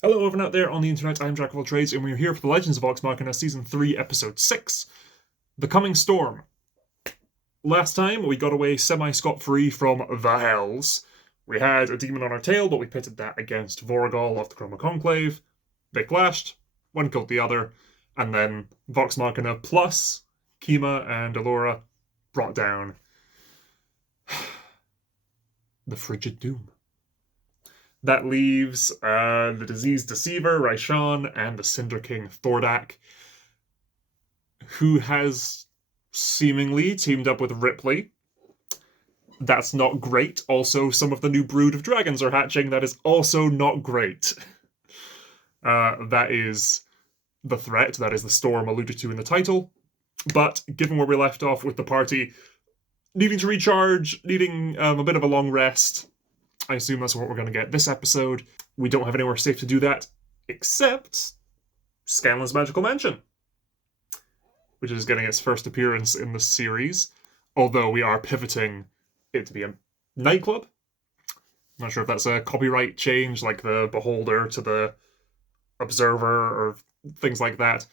Hello everyone out there on the internet, I'm Jack of all trades, and we're here for the Legends of Vox Machina Season 3, Episode 6, The Coming Storm. Last time, we got away semi-scot-free from the Hells. We had a demon on our tail, but we pitted that against Voragol of the Chroma Conclave. They clashed, one killed the other, and then Vox Machina plus Kima and Allura brought down the Frigid Doom. That leaves the Diseased Deceiver, Raishan, and the Cinder King, Thordak, who has seemingly teamed up with Ripley. That's not great. Also, some of the new brood of dragons are hatching. That is also not great. That is the threat. That is the storm alluded to in the title. But given where we left off with the party needing to recharge, needing a bit of a long rest, I assume that's what we're going to get this episode. We don't have anywhere safe to do that, except Scanlan's Magical Mansion, which is getting its first appearance in the series, although we are pivoting it to be a nightclub. I'm not sure if that's a copyright change, like the Beholder to the Observer, or things like that,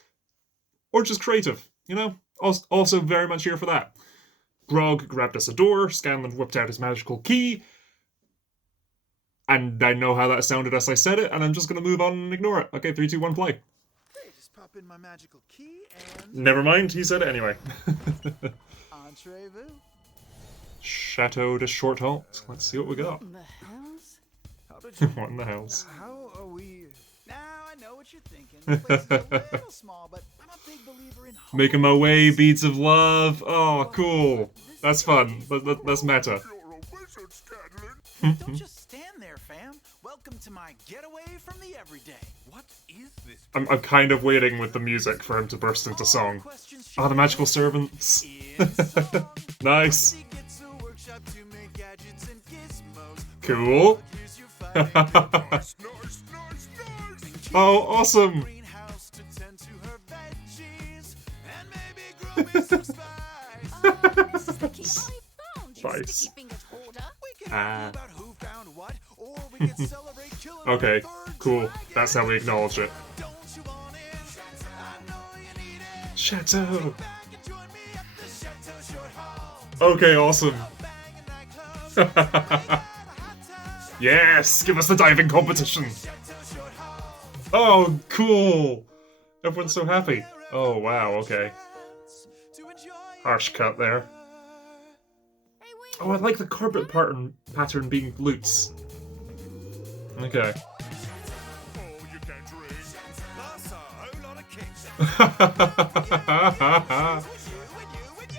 or just creative, you know? Also very much here for that. Grog grabbed us a door, Scanlan whipped out his magical key, and I know how that sounded as I said it, and I'm just going to move on and ignore it. Okay, 3, 2, 1, play. Hey, just pop in my magical key and... Never mind, he said it anyway. Entrez-vous. Chateau Shorthalt. Let's see what we got. What in the hells? How did you... What in the hells? How are we... Now I know what you're thinking. The place is a little small, but I'm a big believer in... Making my way, beads of love. Oh, cool. That's fun. That's meta. Don't just stand there, fam. Welcome to my getaway from the everyday. What is this? I'm kind of waiting with the music for him to burst into song. Ah, the magical servants. Nice. Cool. Oh, awesome. Spice. Okay, cool. That's how we acknowledge it. Chateau! Okay, awesome. Yes! Give us the diving competition! Oh, cool! Everyone's so happy. Oh, wow, okay. Harsh cut there. Oh, I like the carpet pattern being loots. Okay.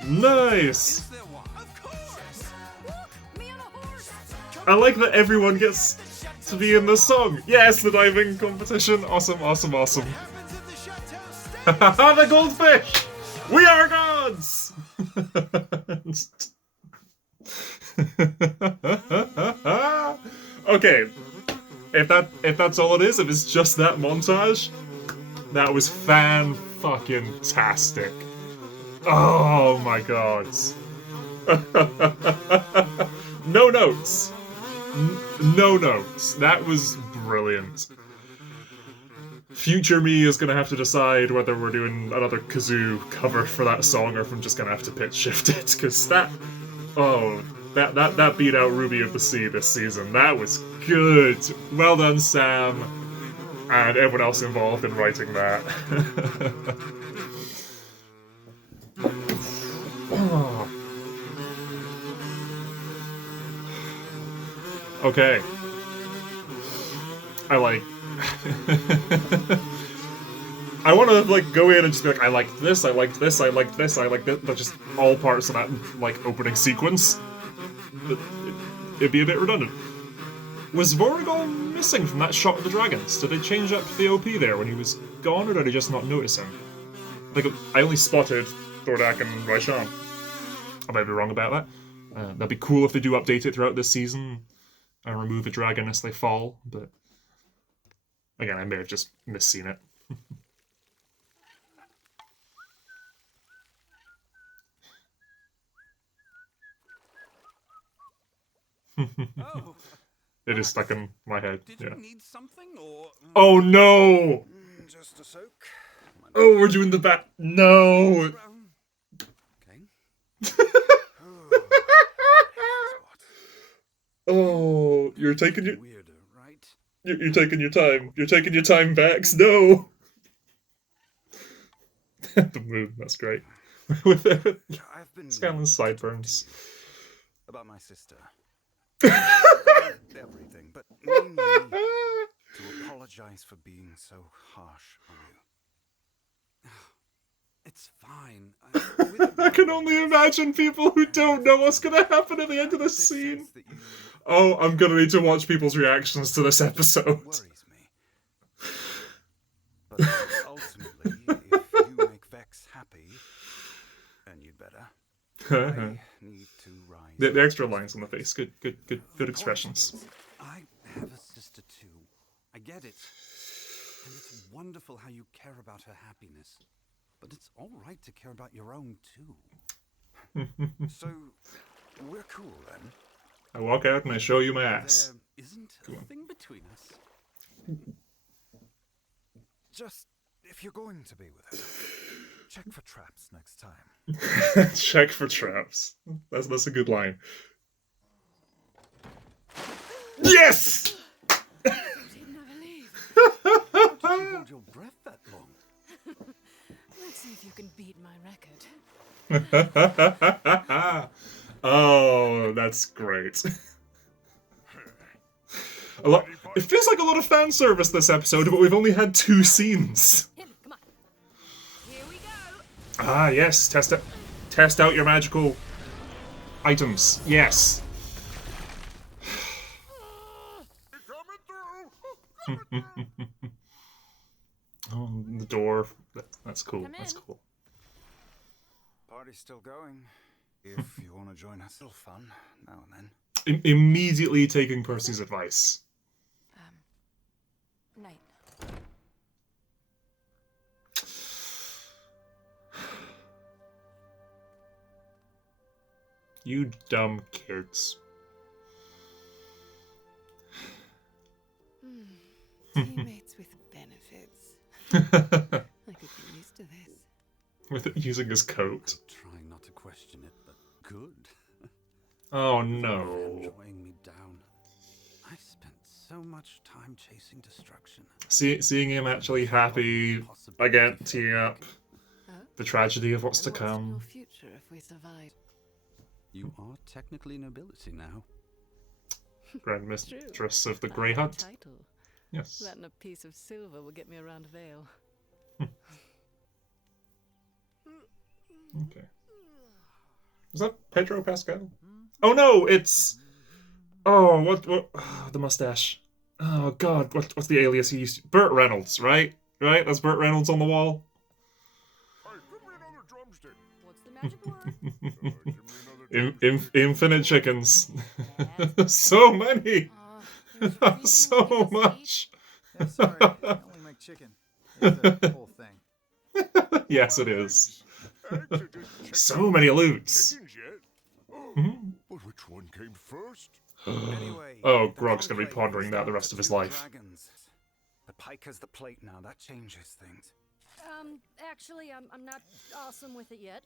Nice! I like that everyone gets to be in the song. Yes, the diving competition. Awesome, awesome, awesome. The goldfish! We are gods! Okay, if that's all it is, if it's just that montage, that was fan-fucking-tastic. Oh my god. No notes. No notes. That was brilliant. Future me is gonna have to decide whether we're doing another kazoo cover for that song or if I'm just gonna have to pitch shift it, because that... Oh, that beat out Ruby of the Sea this season. That was good. Well done, Sam, and everyone else involved in writing that. Oh. Okay. I like... I want to, like, go in and just be like, I liked this, I liked this, I liked this, I liked this, but just all parts of that, like, opening sequence. It'd be a bit redundant. Was Voragol missing from that shot of the dragons? Did they change up the OP there when he was gone, or did I just not notice him? Like, I only spotted Thordak and Raishan. I might be wrong about that. That'd be cool if they do update it throughout this season and remove a dragon as they fall, but... Again, I may have just misseen it. Oh, It is stuck in my head. did Yeah. you need something or? Oh no! Just a soak. Oh, we're doing the back. No! Okay. Oh, you're taking your Weirder, right? you're taking your time. You're taking your time, Vax. No. The moon. That's great. With I've been Scanlan's meaning to talk to sideburns. you about my sister. Everything, but mainly to apologize for being so harsh on you. It's fine. I can only imagine people who don't know what's gonna happen at the end of this scene. Oh, I'm gonna need to watch people's reactions to this episode. Worries me. But ultimately, if you make Vex happy, then you'd better. I need to rise. The extra lines on the face. Good expressions. I have a sister too. I get it. And it's wonderful how you care about her happiness. But it's all right to care about your own too. So, we're cool then. I walk out and I show you my ass. There isn't a thing between us. Just, if you're going to be with her, check for traps next time. Check for traps. That's a good line. Yes! You'd never leave. How did you hold your breath that long? Let's see if you can beat my record. Oh, that's great. It feels like a lot of fan service this episode, but we've only had 2 scenes. Him, come on. Here we go. Ah, yes, test it. Test out your magical items. Yes. Oh, the door. That's cool. That's cool. Party's still going. If you want to join us, still fun now and then. Immediately taking Percy's advice. Night. You dumb kids. Teammates with benefits. I could get used to this. With it using his coat. Trying not to question it, but good. Oh no. Enjoying me down. I spent so much time chasing destruction. Seeing him actually happy again, teeing up the tragedy of what's to No come. future if we survive. You are technically nobility now. Grand Mistress of the Grey That Hut. title. Yes. That and a piece of silver will get me around Vale. Okay. Is that Pedro Pascal? Oh no, it's... Oh, what the mustache. Oh god, what's the alias he used to... Burt Reynolds, right? Right? That's Burt Reynolds on the wall. What's the magic word? Infinite chickens. So many! There's really So nothing much! Yeah, sorry, I only make chicken. It's the whole thing. Yes, it is. So many loots. Mhm. But which one came first? Anyway, Oh, the Grog's gonna be conclave pondering is that down the to rest of his 2 life. dragons. The pike has the plate now. That changes things. Actually, I'm not awesome with it yet.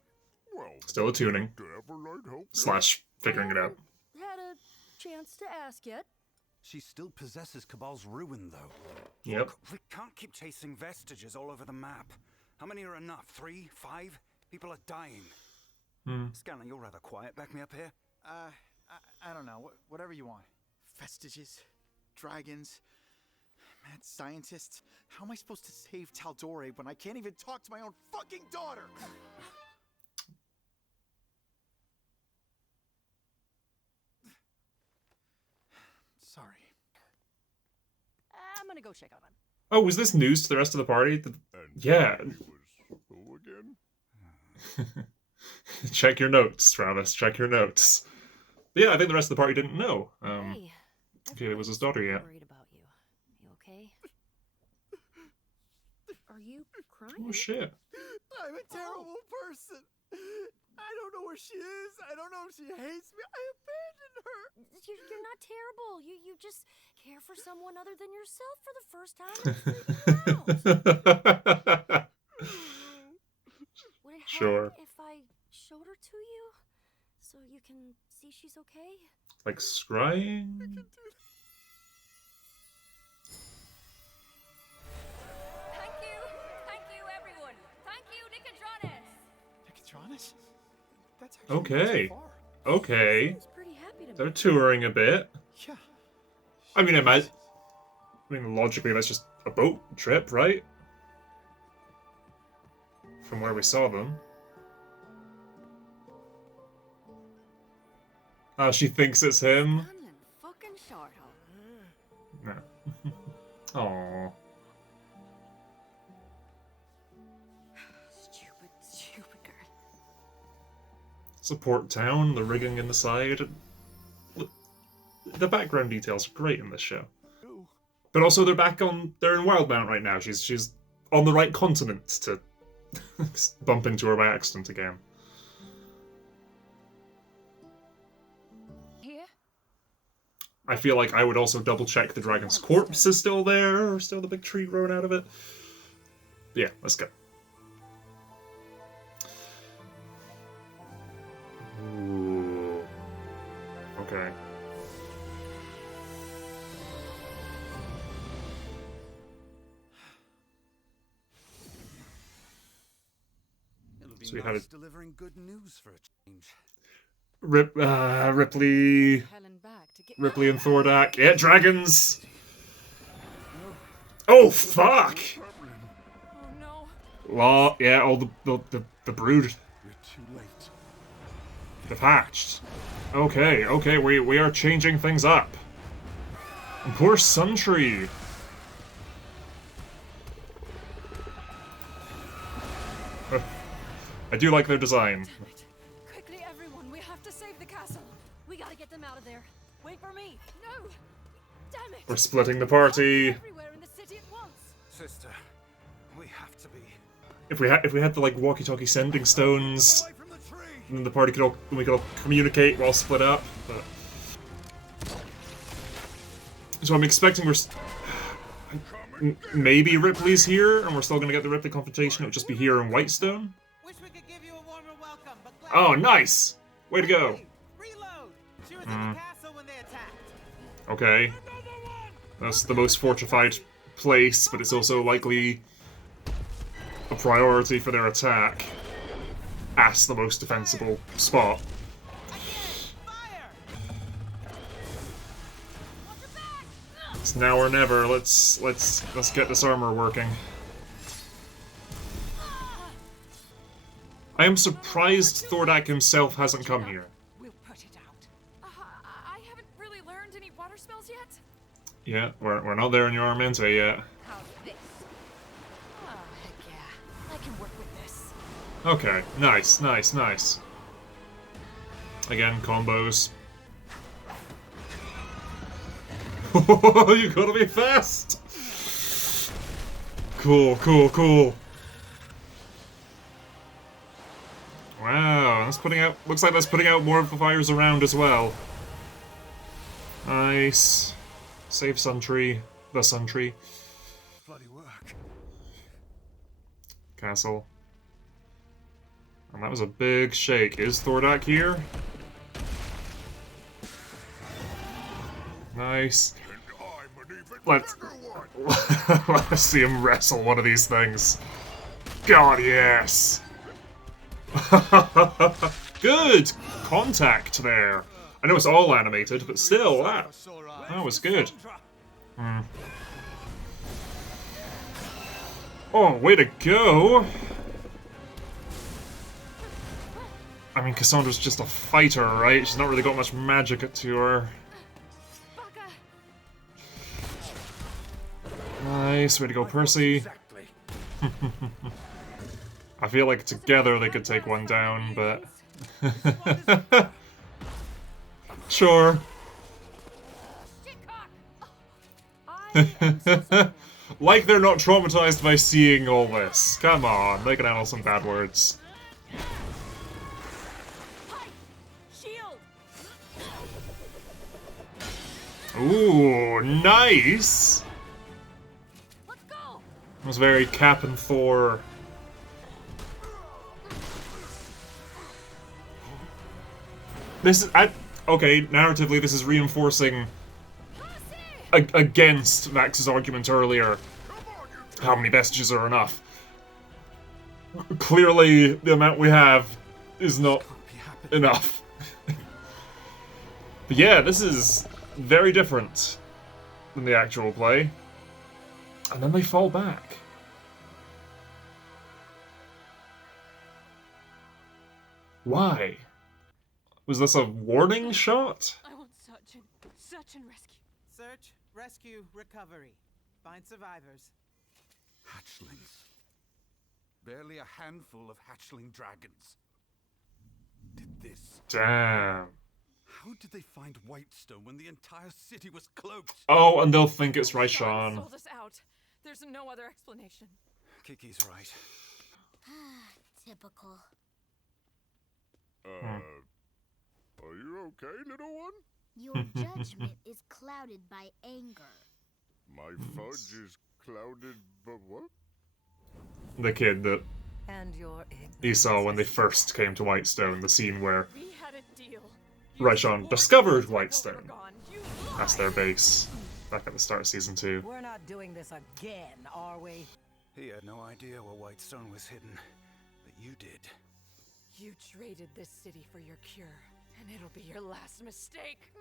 Well, Still a tuning. to ever learn help? / figuring it out. Had a chance to ask yet. She still possesses Cabal's ruin, though. Yep. Look, we can't keep chasing vestiges all over the map. How many are enough? 3? 5? People are dying. Scanlan, you're rather quiet. Back me up here. I don't know. Whatever you want. Vestiges, dragons, mad scientists. How am I supposed to save Taldore when I can't even talk to my own fucking daughter? Sorry. I'm gonna go check on him. Oh, was this news to the rest of the party? Yeah. He was who again? Check your notes, Travis. Check your notes. But yeah, I think the rest of the party didn't know. Hey. If it was his daughter yet. Worried about you. You okay? Are you crying? Oh shit. I'm a terrible person. I don't know where she is. I don't know if she hates me. I abandoned her. You're not terrible. You just care for someone other than yourself for the first time and freaking out. Would it help Sure. if I showed her to you so you can see she's okay? Like scrying? Thank you, everyone. Thank you, Nicodranus. Nicodranus? That's actually not Okay. so far. Okay. Seems pretty happy to They're me. touring a bit. Yeah. I mean, logically, that's just a boat trip, right? From where we saw them. Oh, she thinks it's him? Scanlan fucking Shorthalt. No. Aww. Stupid girl. It's a port town, the rigging in the side. The background details are great in this show. But also they're in Wildmount right now. She's on the right continent to bump into her by accident again. Here? I feel like I would also double check the dragon's corpse is still there, or still the big tree growing out of it. But yeah, let's go. Ooh. Okay. It'll be So we had nice delivering good news for a change. Ripley Helen back to get and Thordak. Yeah, dragons! Oh, fuck! Oh no. All the brood. We're too late. They've hatched. Okay, we are changing things up. And poor Suntree. I do like their design. Damn it. Quickly, everyone, we have to save the castle. We gotta get them out of there. Wait for me. No! Damn it! We're splitting the party. Everywhere in the city at once. Sister, we have to be. If we had the like walkie-talkie sending stones, Away from the tree! then the party we could all communicate while split up. But... So I'm expecting maybe Ripley's here, and we're still gonna get the Ripley confrontation. It'll just be here in Whitestone. Wish we could give you a warmer welcome, but glad Oh, nice! Way to go. Hey, reload. She was in the castle when they attacked. Okay. That's the most fortified place, but it's also likely a priority for their attack. As the most defensible spot. Again, fire! It's now or never. Let's get this armor working. I am surprised Thordak himself hasn't come here. We'll put it out. I haven't really learned any water spells yet. Yeah, we're not there in your Armente yet. How's this? Oh, heck yeah. I can work with this. Okay, nice. Again, combos. You gotta be fast! Cool. Wow, looks like that's putting out more of the fires around as well. Nice. Save Suntree. The Suntree. Bloody work. Castle. And that was a big shake. Is Thordak here? Nice. And I'm an even Let's bigger one. let's see him wrestle one of these things. God, yes. Good contact there. I know it's all animated, but still, that was good. Oh, way to go! I mean, Cassandra's just a fighter, right? She's not really got much magic to her. Baka! Nice, way to go, Percy. Exactly. I feel like together they could take one down, but... Sure. Like they're not traumatized by seeing all this. Come on, they can handle some bad words. Shield! Ooh, nice! Let's go! It was very Cap and Thor. This is... okay, narratively, this is reinforcing against Vax's argument earlier. How many vestiges are enough? Clearly, the amount we have is not enough. But yeah, this is very different than the actual play. And then they fall back. Why? Was this a warning shot? I want search and rescue. Search, rescue, recovery. Find survivors. Hatchlings. Barely a handful of hatchling dragons. Did this. Damn. How did they find Whitestone when the entire city was cloaked? Oh, and they'll think it's Sean Raishan. sold us out. There's no other explanation. Kiki's right. Typical. Are you okay, little one? Your judgment is clouded by anger. My fudge is clouded, but what? The kid that And your he saw when they first came to Whitestone, the scene where We had a deal. Raishan discovered Whitestone. That's their base, back at the start of Season 2. We're not doing this again, are we? He had no idea where Whitestone was hidden, but you did. You traded this city for your cure, and it'll be your last mistake.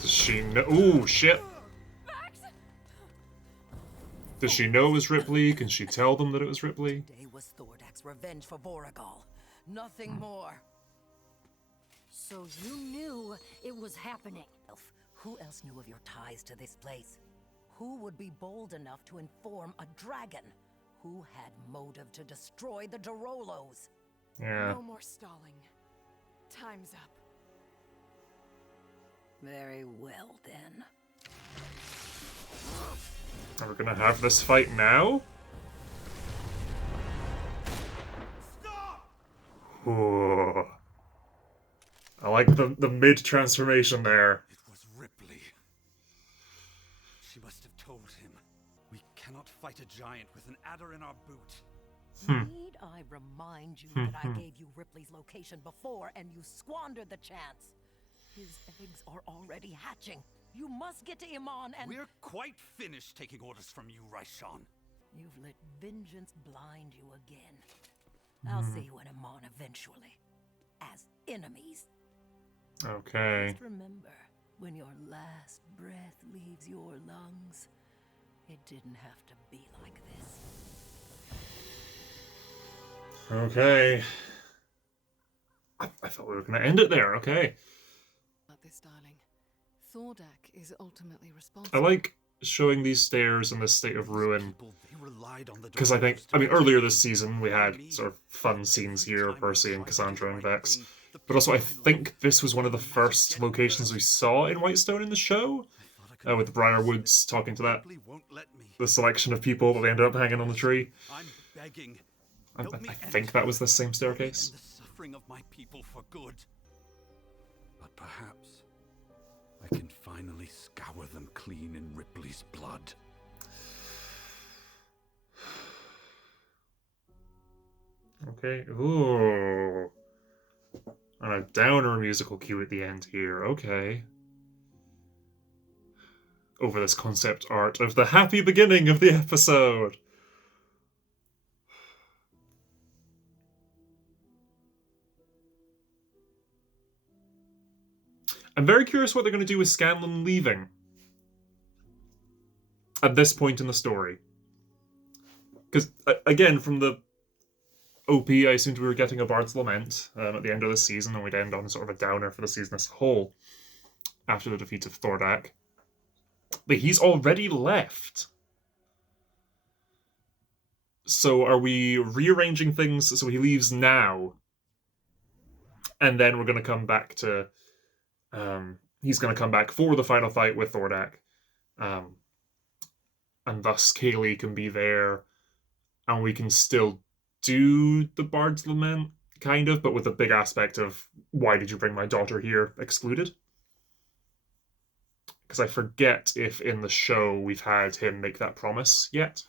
Does she know? Ooh, shit. Vax! Does she know it was Ripley? Can she tell them that it was Ripley? Today was Thordak's revenge for Voragal. Nothing more. So you knew it was happening. Who else knew of your ties to this place? Who would be bold enough to inform a dragon? Who had motive to destroy the Dorolos? Yeah. No more stalling. Time's up. Very well, then. Are we gonna have this fight now? Ooh. I like the mid-transformation there. It was Ripley. She must have told him. We cannot fight a giant with an adder in our boot. Need I remind you that I gave you Ripley's location before and you squandered the chance? His eggs are already hatching. You must get to Iman and... We're quite finished taking orders from you, Raishan. You've let vengeance blind you again. I'll see you in Iman eventually. As enemies. Okay. Just remember, when your last breath leaves your lungs, it didn't have to be like this. Okay. I thought we were gonna end it there, okay. About this, darling. Thordak is ultimately I responsible. like showing these stairs in this state of ruin. People, they relied on the Because I think, Dorolos to protect earlier them. this season we had Me, sort of fun scenes here, every time Percy I and tried to do Cassandra the and right Vex. thing, the But also I people I think loved this was one of the managed to first get locations we worse. saw in Whitestone in the show. I thought I could With Briar Woods talking to that, Ripley won't let me. the selection of people that they ended up hanging on the tree. I'm begging. I Help me I end think that was the same staircase. the suffering of my people for good. But perhaps I can finally scour them clean in Ripley's blood. Okay, ooh. And a downer musical cue at the end here, okay. Over this concept art of the happy beginning of the episode. I'm very curious what they're going to do with Scanlan leaving. At this point in the story. Because, again, from the OP, I assumed we were getting a Bard's Lament at the end of the season, and we'd end on sort of a downer for the season as a whole after the defeat of Thordak. But he's already left. So are we rearranging things so he leaves now? And then we're going to come back to... he's going to come back for the final fight with Thordak. And thus Kaylee can be there, and we can still do the Bard's Lament, kind of, but with a big aspect of why did you bring my daughter here excluded? because I forget if in the show we've had him make that promise yet.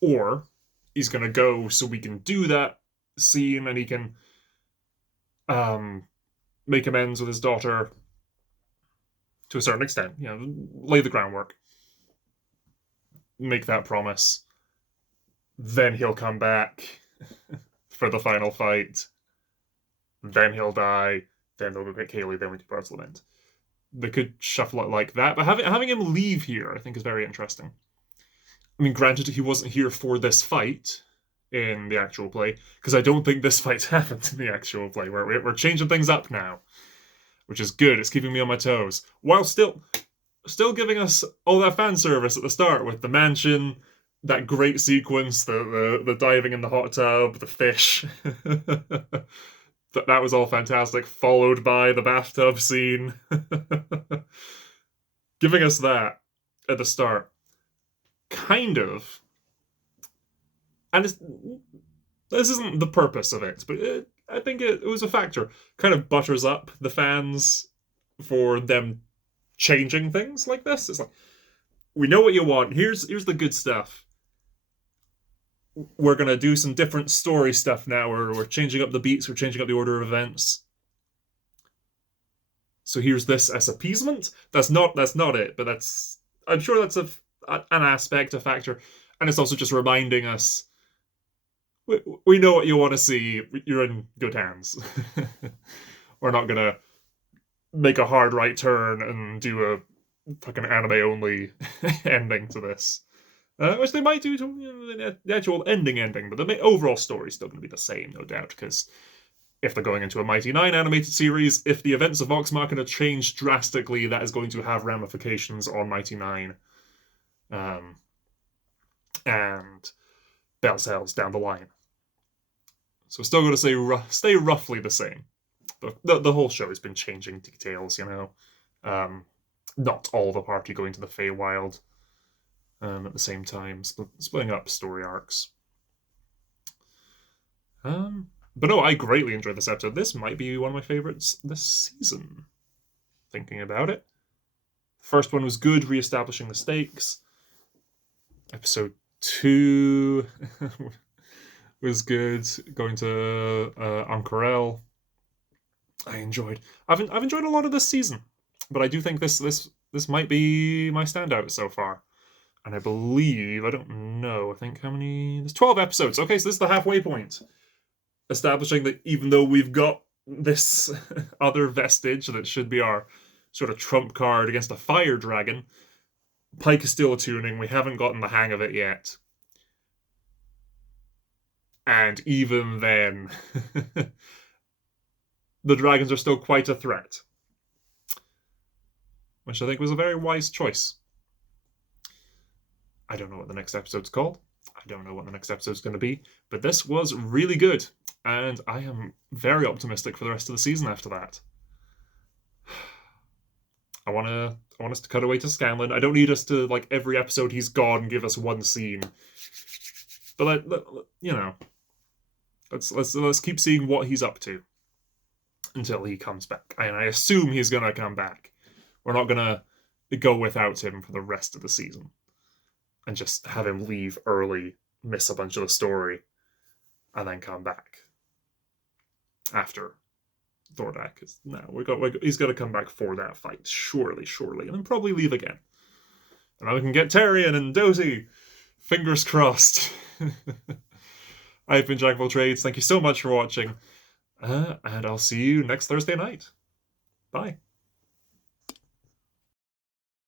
Or he's going to go so we can do that scene and he can make amends with his daughter to a certain extent. You know, lay the groundwork. Make that promise. Then he'll come back for the final fight. Then he'll die. Then they'll go get Kaylee. Then we do Bard's Lament. They could shuffle it like that, but having him leave here, I think, is very interesting. I mean, granted, he wasn't here for this fight in the actual play, because I don't think this fight's happened in the actual play. We're changing things up now, which is good. It's keeping me on my toes, while still giving us all that fan service at the start with the mansion, that great sequence, the diving in the hot tub, the fish. That was all fantastic, followed by the bathtub scene. Giving us that at the start. Kind of. And this isn't the purpose of it, but I think it was a factor. Kind of butters up the fans for them changing things like this. It's like, we know what you want. Here's the good stuff. We're going to do some different story stuff now. We're changing up the beats. We're changing up the order of events. So here's this as appeasement. That's not it, but I'm sure that's an aspect, a factor. And it's also just reminding us, we know what you want to see. You're in good hands. We're not going to make a hard right turn and do a fucking anime-only ending to this. Which they might do to the actual ending, but the overall story is still going to be the same, no doubt, because if they're going into a Mighty Nein animated series, if the events of Vox Machina change drastically, that is going to have ramifications on Mighty Nein and Bell's Hells down the line. So we're still going to stay roughly the same. But the whole show has been changing details, you know. Not all the party going to the Feywild at the same time, splitting up story arcs. But no, I greatly enjoyed this episode. This might be one of my favorites this season, thinking about it. First one was good, re-establishing the stakes. Episode 2 was good, going to Ankarel. I've enjoyed a lot of this season, but I do think this might be my standout so far. And I believe, I don't know, I think how many... There's 12 episodes. Okay, so this is the halfway point. Establishing that even though we've got this other vestige that should be our sort of trump card against a fire dragon, Pike is still attuning. We haven't gotten the hang of it yet. And even then, the dragons are still quite a threat. Which I think was a very wise choice. I don't know what the next episode's called. I don't know what the next episode's going to be. But this was really good. And I am very optimistic for the rest of the season after that. I want us to cut away to Scanlan. I don't need us to, like, every episode he's gone, give us one scene. But, you know, let's keep seeing what he's up to until he comes back. And I assume he's going to come back. We're not going to go without him for the rest of the season. And just have him leave early, miss a bunch of the story, and then come back after Thordak. He's got to come back for that fight, surely, and then probably leave again. And then we can get Tyrion and Doty. Fingers crossed. I've been Jack of all Trades. Thank you so much for watching, and I'll see you next Thursday night. Bye.